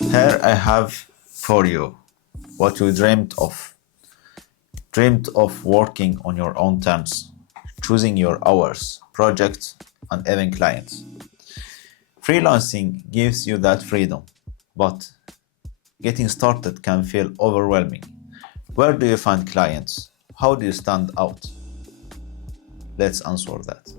Here I have for you what you dreamed of. Dreamed of working on your own terms, choosing your hours, projects, and even clients. Freelancing gives you that freedom, but getting started can feel overwhelming. Where do you find clients? How do you stand out? Let's answer that.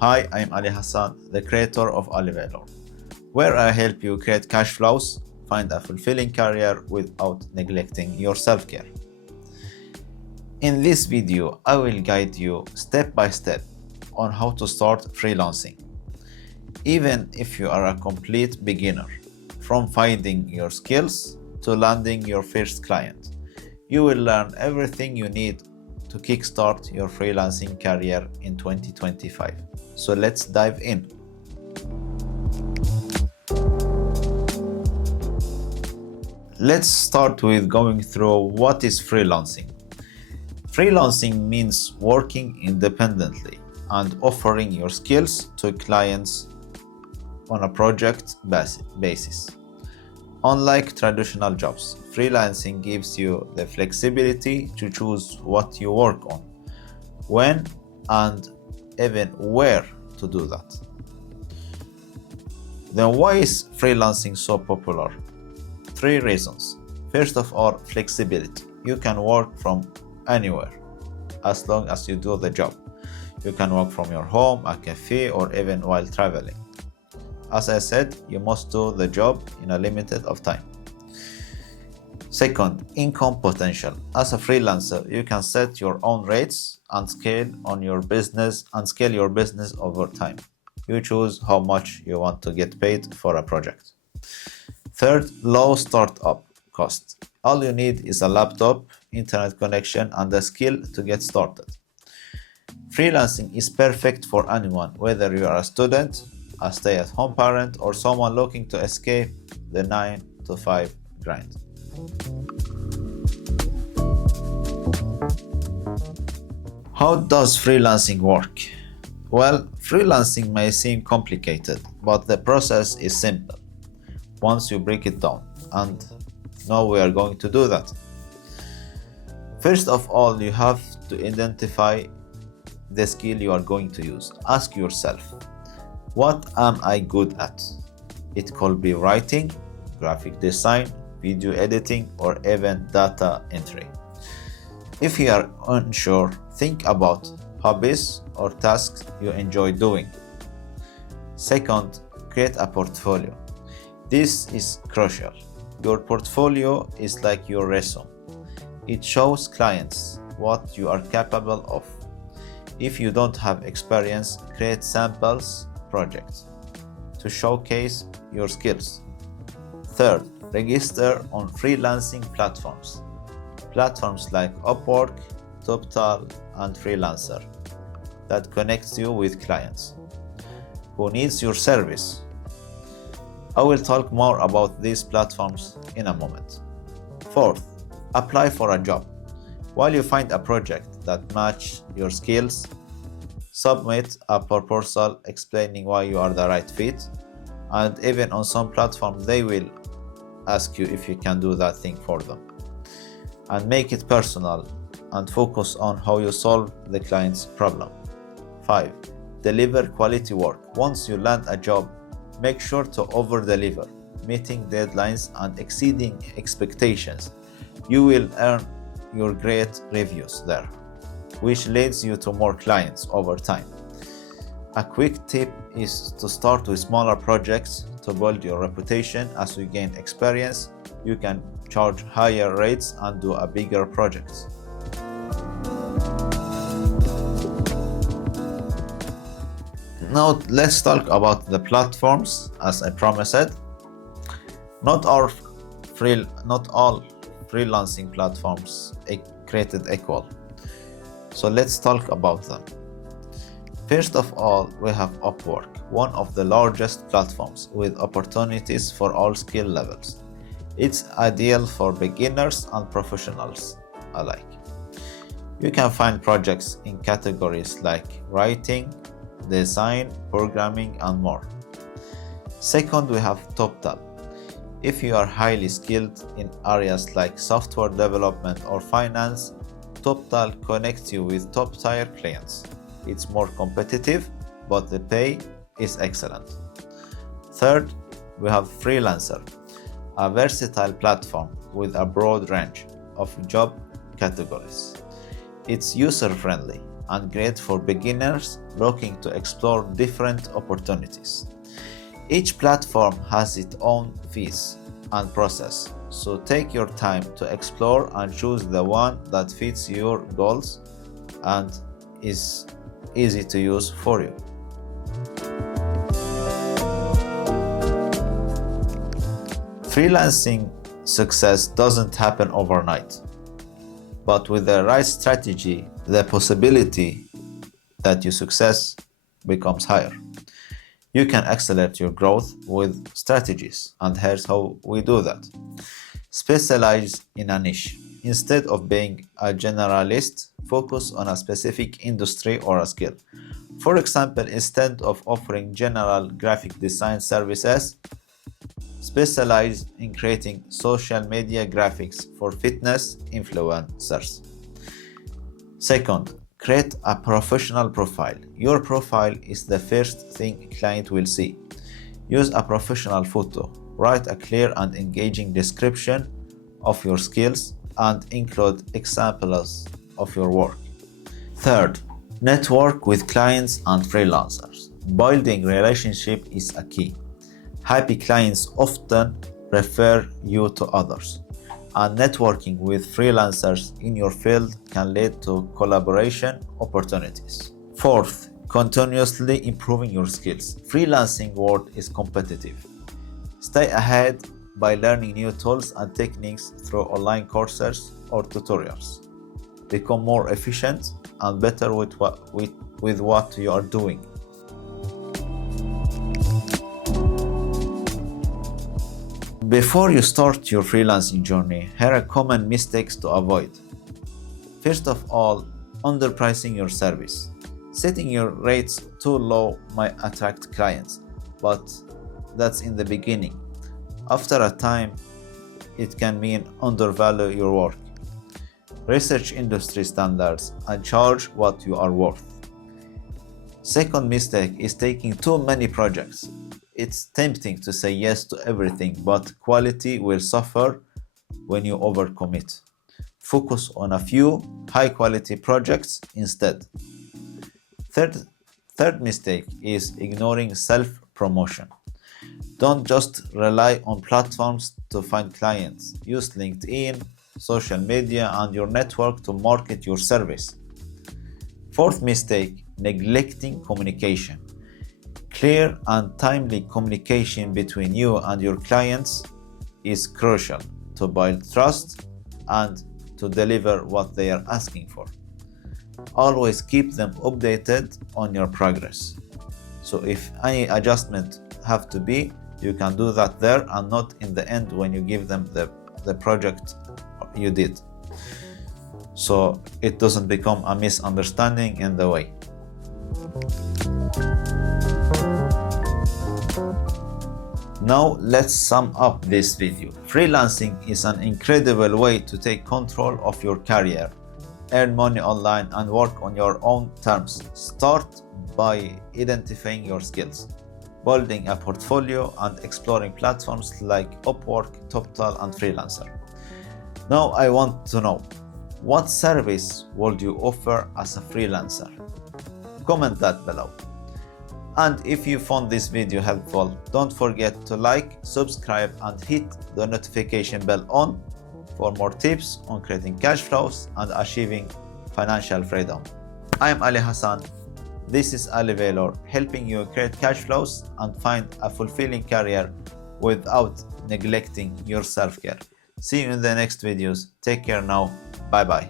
Hi, I'm Ali Hassan, the creator of AliValor, where I help you create cash flows, find a fulfilling career without neglecting your self-care. In this video, I will guide you step by step on how to start freelancing. Even if you are a complete beginner, from finding your skills to landing your first client, you will learn everything you need to kickstart your freelancing career in 2025. So let's dive in. Let's start with going through what is freelancing. Freelancing means working independently and offering your skills to clients on a project basis. Unlike traditional jobs, freelancing gives you the flexibility to choose what you work on, when, and even where to do that. Then why is freelancing so popular? 3 reasons. First of all, flexibility. You can work from anywhere as long as you do the job. You can work from your home, a cafe, or even while traveling. As I said, you must do the job in a limited of time. Second, income potential. As a freelancer, you can set your own rates and scale your business over time. You choose how much you want to get paid for a project. Third, low startup cost. All you need is a laptop, internet connection, and a skill to get started. Freelancing is perfect for anyone, whether you are a student, a stay-at-home parent, or someone looking to escape the 9-to-5 grind. How does freelancing work? Well, freelancing may seem complicated, but the process is simple once you break it down, and now we are going to do that. First of all, you have to identify the skill you are going to use. Ask yourself, what am I good at? It could be writing, graphic design, video editing, or even data entry. If you are unsure, think about hobbies or tasks you enjoy doing. Second, create a portfolio. This is crucial. Your portfolio is like your resume. It shows clients what you are capable of. If you don't have experience, create samples projects to showcase your skills. Third, register on freelancing platforms. Platforms like Upwork, Toptal, and Freelancer that connects you with clients who needs your service. I will talk more about these platforms in a moment. Fourth, apply for a job. While you find a project that matches your skills, submit a proposal explaining why you are the right fit, and even on some platforms they will ask you if you can do that thing for them. And make it personal and focus on how you solve the client's problem. 5. Deliver quality work. Once you land a job, make sure to over-deliver, meeting deadlines and exceeding expectations. You will earn your great reviews there, which leads you to more clients over time. A quick tip is to start with smaller projects to build your reputation. As you gain experience, you can charge higher rates and do a bigger projects. Now let's talk about the platforms, as I promised. Not all freelancing platforms created equal. So let's talk about them. First of all, we have Upwork, one of the largest platforms with opportunities for all skill levels. It's ideal for beginners and professionals alike. You can find projects in categories like writing, design, programming, and more. Second, we have Toptal. If you are highly skilled in areas like software development or finance, Toptal connects you with top-tier clients. It's more competitive, but the pay is excellent. Third, we have Freelancer, a versatile platform with a broad range of job categories. It's user-friendly and great for beginners looking to explore different opportunities. Each platform has its own fees and process, so take your time to explore and choose the one that fits your goals and is easy to use for you. Freelancing success doesn't happen overnight, but with the right strategy, the possibility that your success becomes higher. You can accelerate your growth with strategies, and here's how we do that. Specialize in a niche. Instead of being a generalist, focus on a specific industry or a skill. For example, instead of offering general graphic design services, specialize in creating social media graphics for fitness influencers. Second, create a professional profile. Your profile is the first thing a client will see. Use a professional photo. Write a clear and engaging description of your skills and include examples of your work. Third, network with clients and freelancers. Building relationship is a key. Happy clients often refer you to others, and networking with freelancers in your field can lead to collaboration opportunities. Fourth, continuously improving your skills. Freelancing world is competitive. Stay ahead by learning new tools and techniques through online courses or tutorials. Become more efficient and better with what you are doing. Before you start your freelancing journey, here are common mistakes to avoid. First of all, underpricing your service. Setting your rates too low might attract clients, but that's in the beginning. After a time, it can mean undervalue your work. Research industry standards and charge what you are worth. Second mistake is taking too many projects. It's tempting to say yes to everything, but quality will suffer when you overcommit. Focus on a few high-quality projects instead. Third mistake is ignoring self-promotion. Don't just rely on platforms to find clients. Use LinkedIn, social media, and your network to market your service. Fourth mistake, neglecting communication. Clear and timely communication between you and your clients is crucial to build trust and to deliver what they are asking for. Always keep them updated on your progress. So if any adjustment have to be, you can do that there and not in the end when you give them the project you did. So it doesn't become a misunderstanding in the way. Now let's sum up this video. Freelancing is an incredible way to take control of your career, earn money online, and work on your own terms. Start by identifying your skills, building a portfolio, and exploring platforms like Upwork, Toptal, and Freelancer. Now I want to know, what service would you offer as a freelancer? Comment that below. And if you found this video helpful, don't forget to like, subscribe, and hit the notification bell on for more tips on creating cash flows and achieving financial freedom. I'm Ali Hassan. This is AliValor, helping you create cash flows and find a fulfilling career without neglecting your self-care. See you in the next videos. Take care now. Bye bye.